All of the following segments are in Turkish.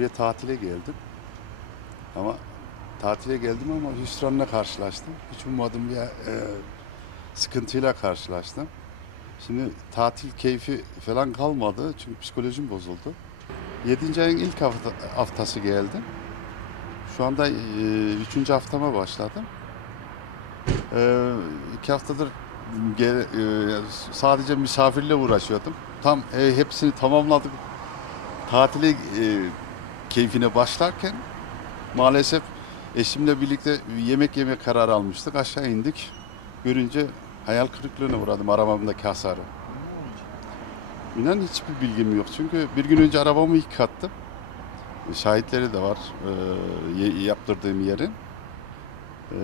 Buraya tatile geldim. Ama tatile geldim ama hüsranla karşılaştım. Hiç ummadığım bir e, sıkıntıyla karşılaştım. Şimdi tatil keyfi falan kalmadı çünkü psikolojim bozuldu. 7. ayın ilk hafta, haftası geldim. Şu anda e, üçüncü haftama başladım. E, iki haftadır gel- e, sadece misafirle uğraşıyordum. Tam e, hepsini tamamladık. Tatile e, keyfine başlarken maalesef eşimle birlikte yemek yeme kararı almıştık. Aşağı indik. Görünce hayal kırıklığına uğradım arabamdaki hasarı. İnan hiçbir bilgim yok. Çünkü bir gün önce arabamı yıkattım. Şahitleri de var e, yaptırdığım yerin. E,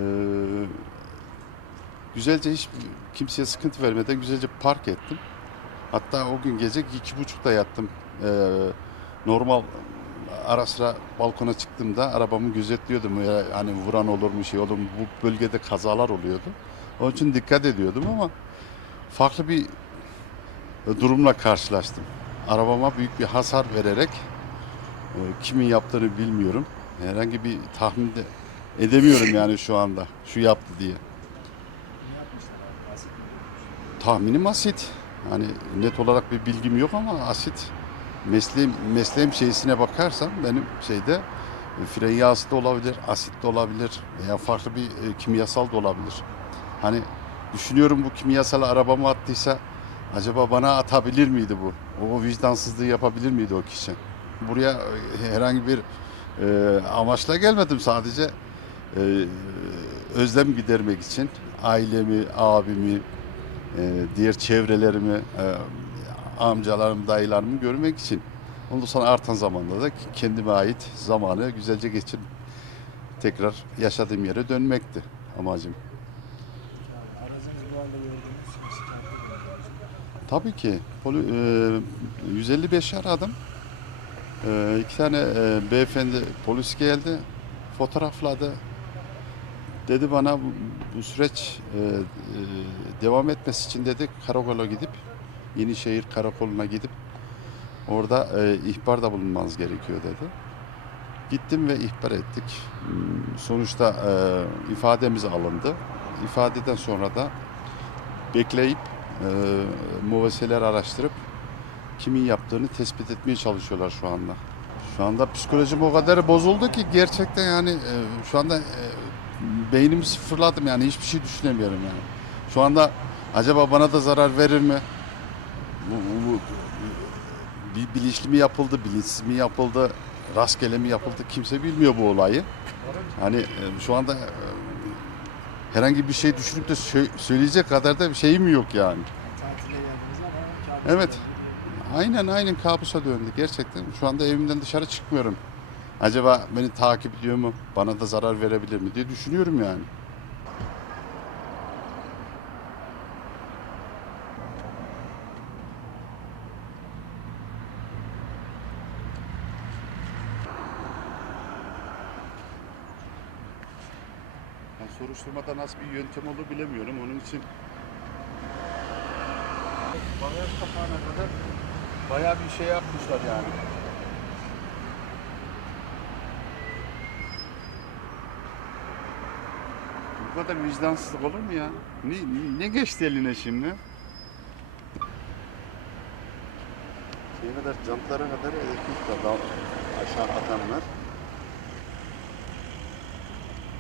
güzelce hiç kimseye sıkıntı vermeden güzelce park ettim. Hatta o gün gece iki buçukta yattım. E, normal ara sıra balkona çıktığımda arabamı gözetliyordum. Ya, hani vuran olur mu şey olur mu bu bölgede kazalar oluyordu. Onun için dikkat ediyordum ama farklı bir durumla karşılaştım. Arabama büyük bir hasar vererek e, kimin yaptığını bilmiyorum. Herhangi bir tahmin de edemiyorum yani şu anda şu yaptı diye. Tahminim asit. Hani net olarak bir bilgim yok ama asit. Mesleğim, mesleğim şeysine bakarsam benim şeyde e, fren yağısı da olabilir, asit de olabilir veya farklı bir e, kimyasal da olabilir. Hani düşünüyorum bu kimyasal arabama attıysa acaba bana atabilir miydi bu? O vicdansızlığı yapabilir miydi o kişi? Buraya e, herhangi bir e, amaçla gelmedim sadece e, özlem gidermek için ailemi, abimi, e, diğer çevrelerimi, e, amcalarımı, dayılarımı görmek için. Ondan sonra artan zamanda da kendime ait zamanı güzelce geçirip tekrar yaşadığım yere dönmekti amacım. Aracınız bu halde. Tabii ki. Poli, e, 155 aradım. E, iki tane e, beyefendi polis geldi. Fotoğrafladı. Dedi bana bu, bu süreç e, e, devam etmesi için dedi karakola gidip Yenişehir karakoluna gidip orada e, ihbarda bulunmanız gerekiyor dedi. Gittim ve ihbar ettik. Hmm, Sonuçta e, ifademiz alındı. İfadeden sonra da bekleyip e, muveseler araştırıp kimin yaptığını tespit etmeye çalışıyorlar şu anda. Şu anda psikolojim o kadar bozuldu ki gerçekten yani e, şu anda e, beynimi sıfırladım yani hiçbir şey düşünemiyorum yani. Şu anda acaba bana da zarar verir mi? Bu, bu, bu bir bilinçli mi yapıldı, bilinçsiz mi yapıldı, rastgele mi yapıldı kimse bilmiyor bu olayı. Hani e, şu anda e, herhangi bir şey düşünüp de sö- söyleyecek kadar da bir şeyim yok yani. Evet. Aynen aynen kabusa döndü gerçekten. Şu anda evimden dışarı çıkmıyorum. Acaba beni takip ediyor mu? Bana da zarar verebilir mi diye düşünüyorum yani. Yani soruşturmada nasıl bir yöntem olur bilemiyorum. Onun için bagaj kapağına kadar bayağı bir şey yapmışlar yani. Bu kadar vicdansızlık olur mu ya? Ne, ne geçti eline şimdi? Şeye kadar, jantlara kadar elektrik aşağı atanlar.